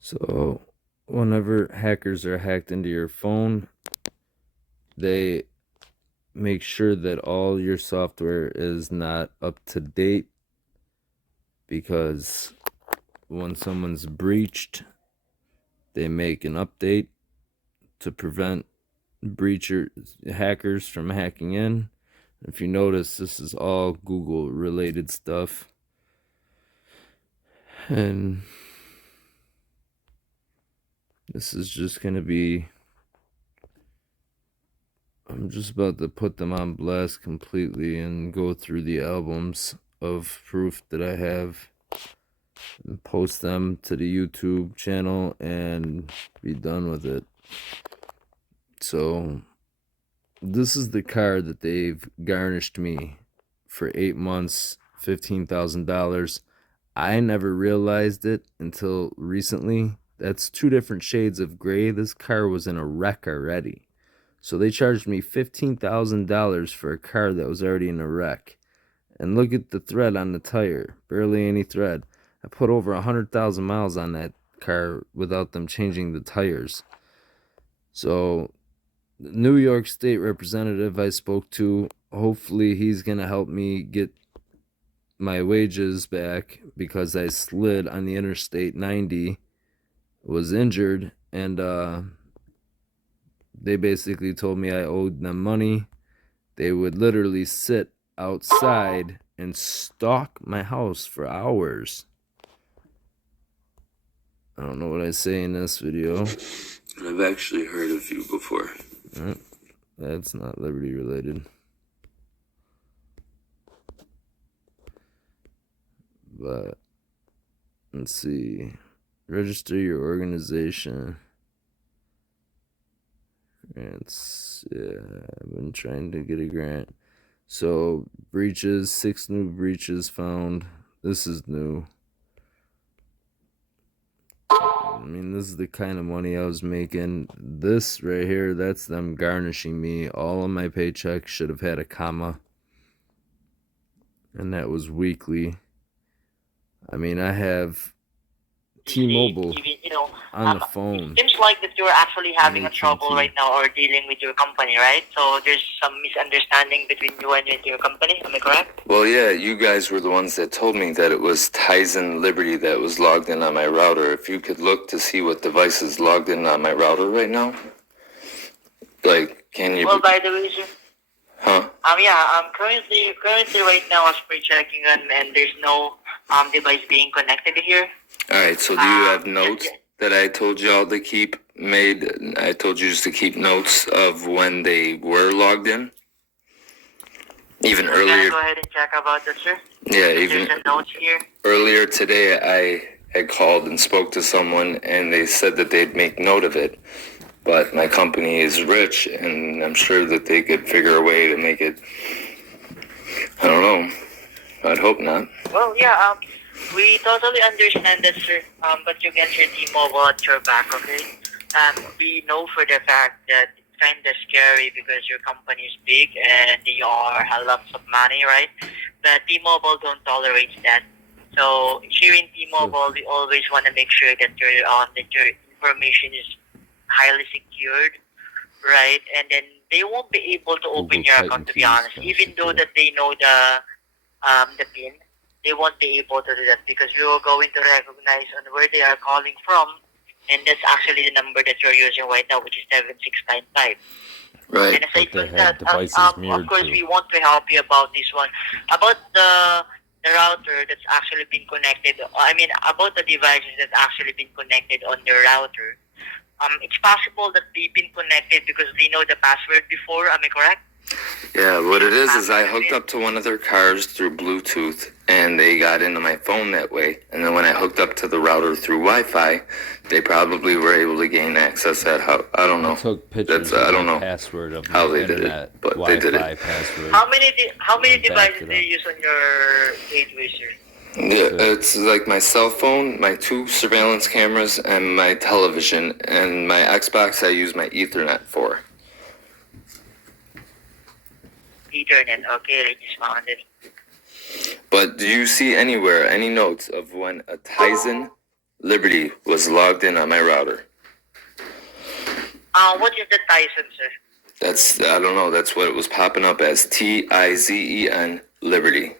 So, whenever hackers are hacked into your phone, they make sure that all your software is not up to date because when someone's breached, they make an update to prevent hackers from hacking in. If you notice, this is all Google related stuff. And this is just going to be, I'm just about to put them on blast completely and go through the albums of proof that I have and post them to the YouTube channel and be done with it. So, this is the car that they've garnished me for 8 months, $15,000. I never realized it until recently. That's two different shades of gray. This car was in a wreck already. So they charged me $15,000 for a car that was already in a wreck. And look at the thread on the tire. Barely any thread. I put over 100,000 miles on that car without them changing the tires. So, the New York State representative I spoke to, hopefully he's going to help me get my wages back because I slid on the Interstate 90, was injured, and they basically told me I owed them money. They would literally sit outside and stalk my house for hours. I don't know what I say in this video. I've actually heard of you before. That's not Liberty related. But let's see. Register your organization. Grants. Yeah, I've been trying to get a grant. So, breaches, 6 new breaches found. This is new. I mean, this is the kind of money I was making. This right here, that's them garnishing me. All of my paychecks should have had a comma. And that was weekly. I mean, I have T-Mobile on the phone. It seems like that you're actually having a trouble right now or dealing with your company, right? So there's some misunderstanding between you and your company. Am I correct? Well, yeah, you guys were the ones that told me that it was Tizen Liberty that was logged in on my router. If you could look to see what device is logged in on my router right now. Like, can you... Well, by the way, sir. Huh? Currently right now, as per checking on, and there's no device being connected here. Alright, so do you have notes that I told y'all to keep made? I told you just to keep notes of when they were logged in? Even earlier. Go ahead and check about that, sir. Yeah, even there's a note here. Earlier today, I had called and spoke to someone, and they said that they'd make note of it. But my company is rich, and I'm sure that they could figure a way to make it. I don't know. I'd hope not. Well, yeah, we totally understand that, sir. But you get your T-Mobile at your back, okay? We know for the fact that it's kind of scary because your company is big and you have lots of money, right? But T-Mobile don't tolerate that. So here in T-Mobile, we always want to make sure that your information is highly secured, right? And then they won't be able to open your account, to be honest, even though that they know the PIN. They won't be able to do that because we are going to recognize on where they are calling from, and that's actually the number that you're using right now, which is 7695. Right. And aside from that, of course, we want to help you about this one, about the router that's actually been connected. I mean, about the devices that's actually been connected on the router. It's possible that they've been connected because they know the password before. Am I correct? Yeah, what it is I hooked up to one of their cars through Bluetooth, and they got into my phone that way. And then when I hooked up to the router through Wi-Fi, they probably were able to gain access at how, I don't know. I took pictures I don't of the know password of how the they did internet, it, but they did it. Password. How many devices do you use on your gateway, sir? Yeah, it's like my cell phone, my 2 surveillance cameras, and my television, and my Xbox I use my Ethernet for. Ethernet, okay, I just found it. But do you see anywhere any notes of when a Tizen Liberty was logged in on my router. What is the Tyson, sir? I don't know, that's what it was popping up as. Tizen Liberty.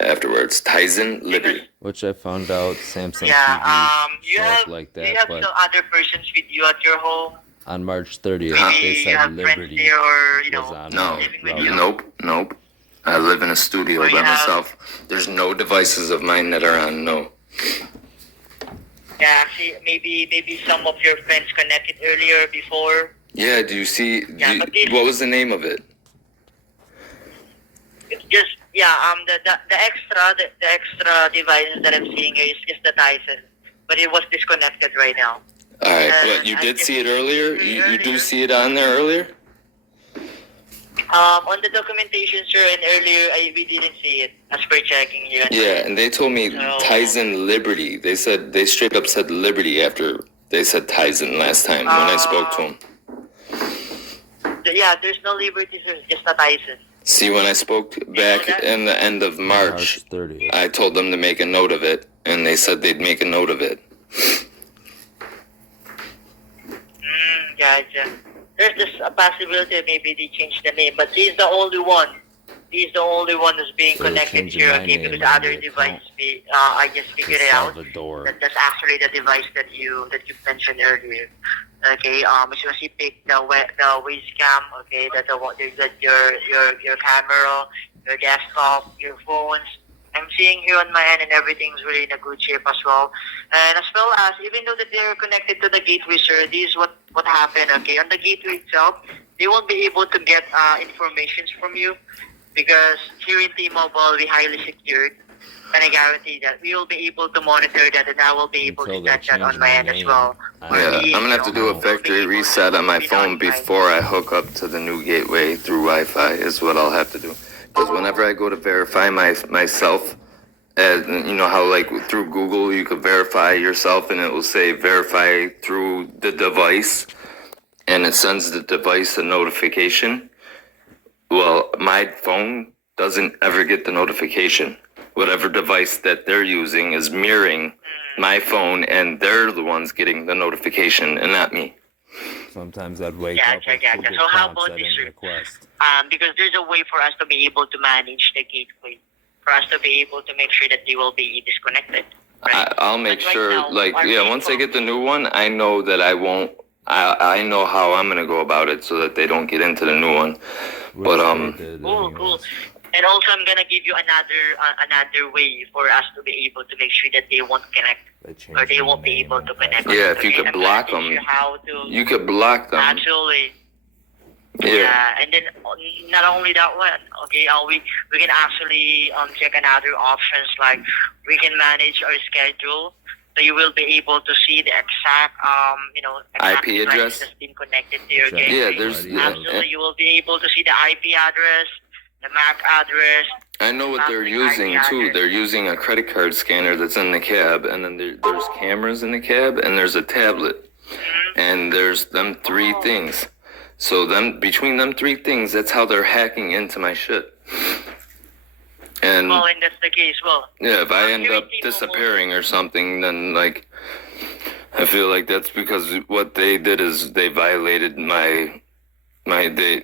Afterwards, Tizen Liberty. Which I found out Samsung Yeah, TVs you show have, up like do you that, have but some other persons with you at your home? on March 30th, Maybe they you said have friends Liberty there or, you was know, on No, my living with router. you? nope. I live in a studio Or you by have- myself. There's no devices of mine that are on, no. Yeah, see, maybe some of your friends connected earlier before. Yeah, do you see, Yeah, but this- what was the name of it? It's just the extra devices that I'm seeing here is just the Tyson, but it was disconnected right now. Alright, but you did see it earlier? You do see it on there earlier? On the documentation, sir, and earlier we didn't see it as per checking here. Yeah, and they told me So- Tizen Liberty. They straight up said Liberty after they said Tizen last time when I spoke to them. Yeah, there's no Liberty, sir, just a Tyson. See, when I spoke back in the end of March, 30th. I told them to make a note of it, and they said they'd make a note of it. Gotcha. There's just a possibility maybe they changed the name, but he's the only one. He's the only one who's being So they're connected changing here, my okay? name Because on other the devices, account. I just figured it out. Salvador. That's actually the device that you mentioned earlier. Okay, as you see, pick the waze cam. Okay, that your camera, your desktop, your phones. I'm seeing here on my end, and everything's really in a good shape as well. And as well as, even though that they're connected to the gateway, sir, this is what happened. Okay, on the gateway itself, they won't be able to get information from you because here in T-Mobile, we highly secured. And I guarantee that we will be able to monitor that, and I will be able Until to they set that change on my my end as name. well. Yeah, I'm gonna have to do a factory reset on my phone before I hook up to the new gateway through Wi-Fi. Is what I'll have to do. Because whenever I go to verify myself, you know how like through Google you could verify yourself, and it will say verify through the device, and it sends the device a notification. Well, my phone doesn't ever get the notification. Whatever device that they're using is mirroring my phone, and they're the ones getting the notification, and not me. Sometimes I'd wake Gotcha, up with gotcha. Google So how prompts about I this, didn't sir? request. Because there's a way for us to be able to manage the gateway, for us to be able to make sure that they will be disconnected. Right? I'll make But right sure, now, like, our yeah, main once I focus- get the new one, I know that I won't. I know how I'm gonna go about it so that they don't get into the new one. Which But, they did Cool, anyways. cool. And also, I'm gonna give you another way for us to be able to make sure that they won't connect They changed or they my won't be name able and to connect. password. Yeah, if you Okay, could I'm gonna block teach them. you how to. You could block them. Absolutely. Yeah. And then not only that one, okay, we can actually check another options like we can manage our schedule, so you will be able to see the exact exact IP device address? that's been connected to your Exactly. gateway. Yeah, there's- yeah. Absolutely, you will be able to see the IP address, the MAC address. I know what they're using too. They're using a credit card scanner that's in the cab, and then there's cameras in the cab, and there's a tablet, and there's them three things. So between them three things, that's how they're hacking into my shit. And Well, and that's the case. Well, yeah, if I end here in up T-Mobile- disappearing or something, then like I feel like that's because what they did is they violated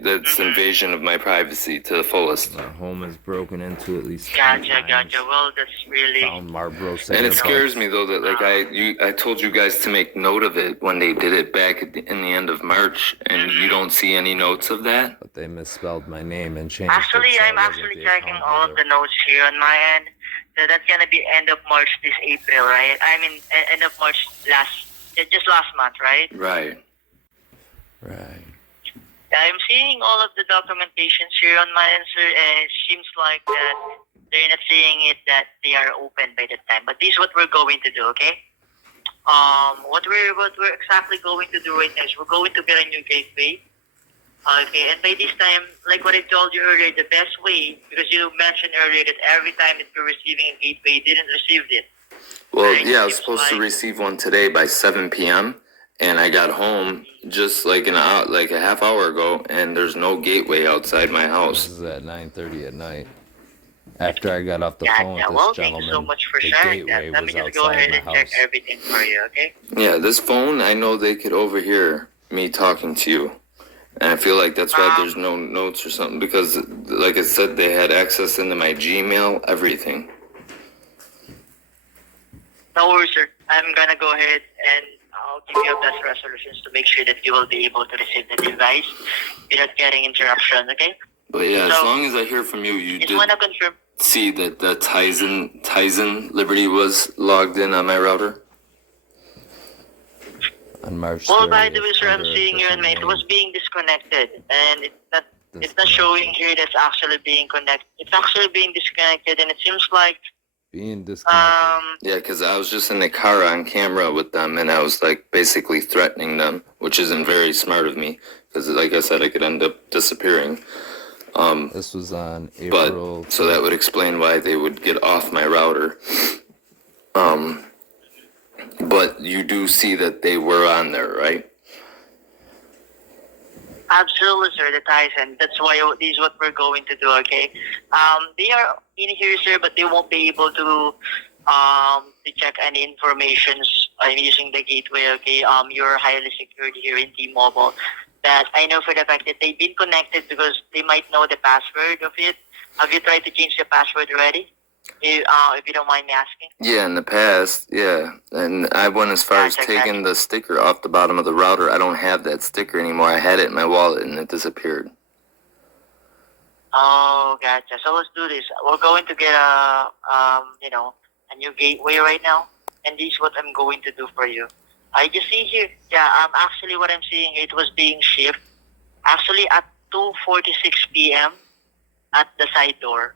that's invasion of my privacy to the fullest. My home is broken into at least 3 Gotcha, times. gotcha. Well, that's really. Found Marlboro And cigarettes. it scares me though that like I told you guys to make note of it when they did it back in the end of March, and you don't see any notes of that. But they misspelled my name and changed Actually, it. so I'm I wasn't actually the checking account all of holder. the notes here on my end. So that's gonna be end of March this April, right? I mean, end of March just last month, right? Right. Right. I'm seeing all of the documentations here on my answer, and it seems like that they're not saying it that they are open by that time. But this is what we're going to do, okay? What we're exactly going to do right now is we're going to get a new gateway. Okay, and by this time, like what I told you earlier, the best way, because you mentioned earlier that every time that you're receiving a gateway, you didn't receive it. Well, Right, yeah, I was it's supposed to like- receive one today by 7 p.m. and I got home just like a half hour ago, and there's no gateway outside my This house. is at 9:30 at night. After I got off the phone with Gotcha. this Well, thank you so gentleman, much for the sharing that. gateway Let me was just go outside ahead my and check house. everything for you, okay? Yeah, this phone, I know they could overhear me talking to you. And I feel like that's why there's no notes or something, because, like I said, they had access into my Gmail, everything. No worries, sir. I'm gonna go ahead and I'll give you a best resolutions to make sure that you will be able to receive the device without getting interruption, okay? But yeah, as So, long as I hear from you, you just did wanna confirm. see that the Tizen Liberty was logged in on my router. On March 30th. Well, by the way, sir, I'm under a seeing here, different mate, it was name. being disconnected, and it's not Disconnected. showing here that's actually being connected. It's actually being disconnected, and it seems like Being disconnected. Yeah, because I was just in the car on camera with them, and I was like basically threatening them, which isn't very smart of me, because like I said, I could end up disappearing. This was on But April. so that would explain why they would get off my router. But you do see that they were on there, right? absolutely, sir, the Tyson. That's why this is what we're going to do, okay? They are in here, sir, but they won't be able to check any informations using the gateway, okay? You're highly secured here in T-Mobile. That I know for the fact that they've been connected because they might know the password of it. Have you tried to change the password already? If you don't mind me asking. Yeah, in the past, yeah. And I went as far as Gotcha, taking gotcha. the sticker off the bottom of the router. I don't have that sticker anymore. I had it in my wallet and it disappeared. Oh, gotcha. So let's do this. We're going to get a new gateway right now, and this is what I'm going to do for you. I just see here. Yeah, actually what I'm seeing, it was being shipped actually at 2:46 p.m. at the side door.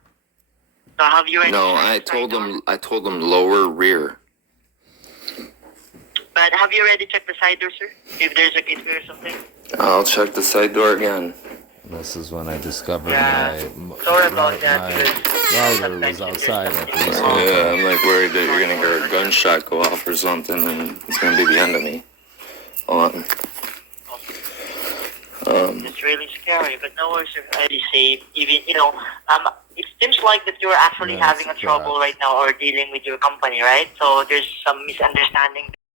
So have you already No, checked the side door? I told them lower rear. But have you already checked the side door, sir? If there's a gateway or something? I'll check the side door again. This is when I discovered Yeah. my Sorry about that. my because router was sometimes if there's outside something after this wrong, phone Yeah, call. I'm like worried that you're gonna hear a gunshot go off or something and it's gonna be the end of me. Hold on. It's really scary, but no worries, you're already safe. Even it seems like that you're actually That's having a trouble dropped. right now or dealing with your company, right? So there's some misunderstanding